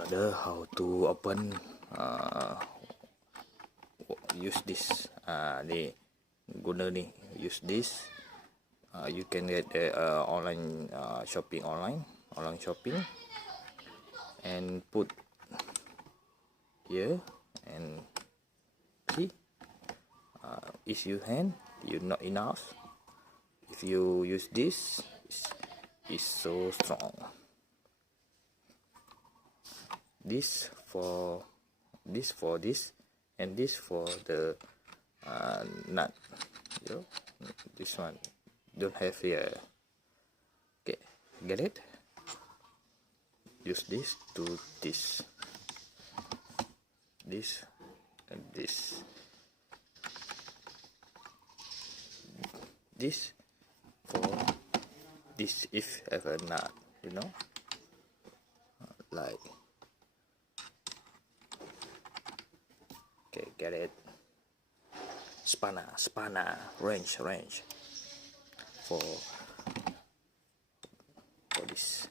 brother how to open use this ni guna ni, use this. You can get online shopping and put here and see if you hand you not enough. If you use this, is so strong. This for this and this for the nut. This one don't have here. Okay, get it? Use this to this and this. This for this if ever not, like. Okay, get it? Spana, range for this.